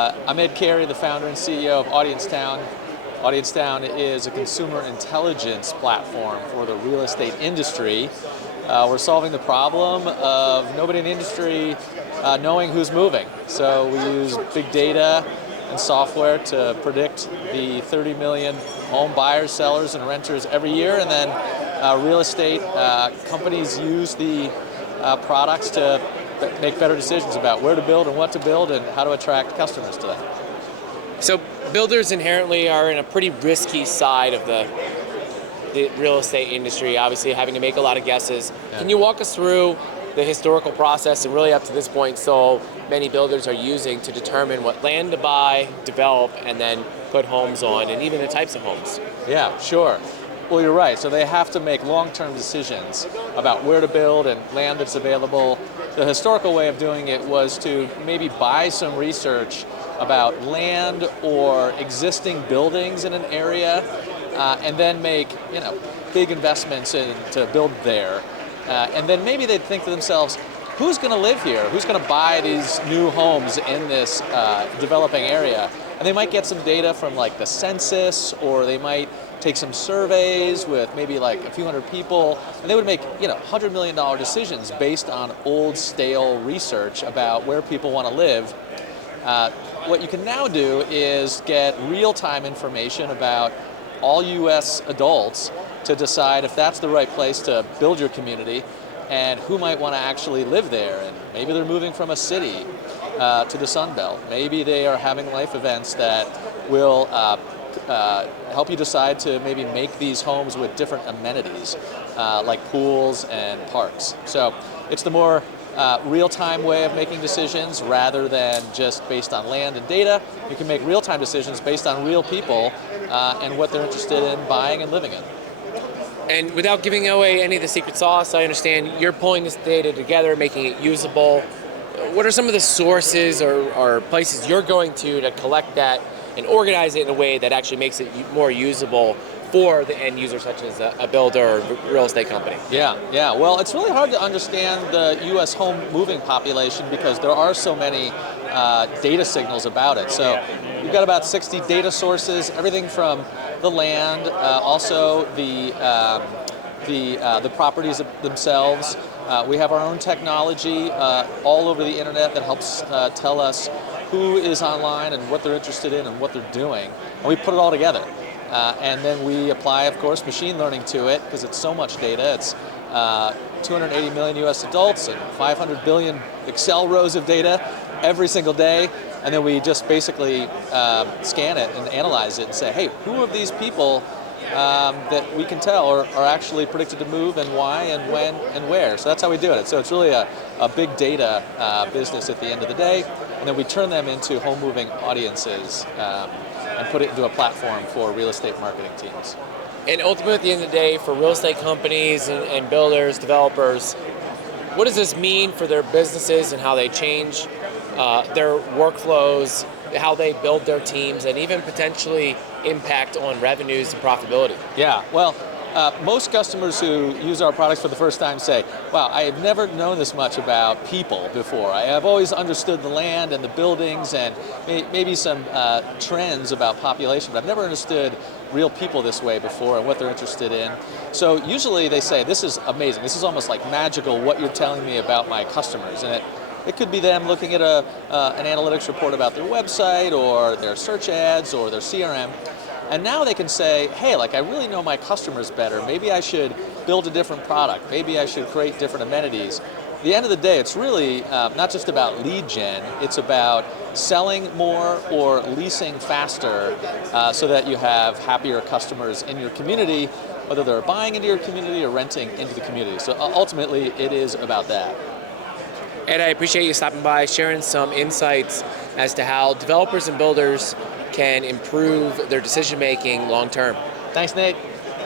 I'm Ed Carey, the founder and CEO of AudienceTown. AudienceTown is a consumer intelligence platform for the real estate industry. We're solving the problem of nobody in the industry knowing who's moving. So we use big data and software to predict the 30 million home buyers, sellers, and renters every year, and then real estate companies use the products to make better decisions about where to build and what to build and how to attract customers to that. So builders inherently are in a pretty risky side of the real estate industry, obviously having to make a lot of guesses. Yeah. Can you walk us through the historical process and really up to this point so many builders are using to determine what land to buy, develop, and then put homes on, and even the types of homes? Yeah, sure. Well, you're right. So they have to make long-term decisions about where to build and land that's available. The historical way of doing it was to maybe buy some research about land or existing buildings in an area, and then make big investments to build there. And then maybe they'd think to themselves, who's going to live here? Who's going to buy these new homes in this developing area? And they might get some data from like the census, or they might take some surveys with maybe like a few hundred people, and they would make $100 million decisions based on old stale research about where people want to live. What you can now do is get real-time information about all U.S. adults to decide if that's the right place to build your community and who might want to actually live there. And maybe they're moving from a city to the Sun Belt. Maybe they are having life events that will help you decide to maybe make these homes with different amenities, like pools and parks. So it's the more real-time way of making decisions rather than just based on land and data. You can make real-time decisions based on real people and what they're interested in buying and living in. And without giving away any of the secret sauce, I understand you're pulling this data together, making it usable. What are some of the sources or places you're going to collect that and organize it in a way that actually makes it more usable for the end user, such as a builder or real estate company? Yeah. Well, it's really hard to understand the U.S. home moving population because there are so many data signals about it. So we've got about 60 data sources, everything from the land, also the properties themselves. We have our own technology all over the internet that helps tell us who is online and what they're interested in and what they're doing. And we put it all together. And then we apply, of course, machine learning to it because it's so much data. It's 280 million U.S. adults and 500 billion Excel rows of data every single day. And then we just basically scan it and analyze it and say, hey, who of these people that we can tell are actually predicted to move, and why and when and where? So that's how we do it. So it's really a big data business at the end of the day. And then we turn them into home moving audiences and put it into a platform for real estate marketing teams. And ultimately, at the end of the day, for real estate companies and builders, developers, what does this mean for their businesses and how they change their workflows, how they build their teams, and even potentially impact on revenues and profitability? Yeah, well, most customers who use our products for the first time say, wow, I have never known this much about people before. I have always understood the land and the buildings and maybe some trends about population, but I've never understood real people this way before and what they're interested in. So usually they say, this is amazing. This is almost like magical what you're telling me about my customers. And it could be them looking at an analytics report about their website or their search ads or their CRM. And now they can say, hey, I really know my customers better. Maybe I should build a different product. Maybe I should create different amenities. At the end of the day, it's really not just about lead gen. It's about selling more or leasing faster so that you have happier customers in your community, whether they're buying into your community or renting into the community. So ultimately, it is about that. Ed, I appreciate you stopping by, sharing some insights as to how developers and builders can improve their decision-making long-term. Thanks, Nate.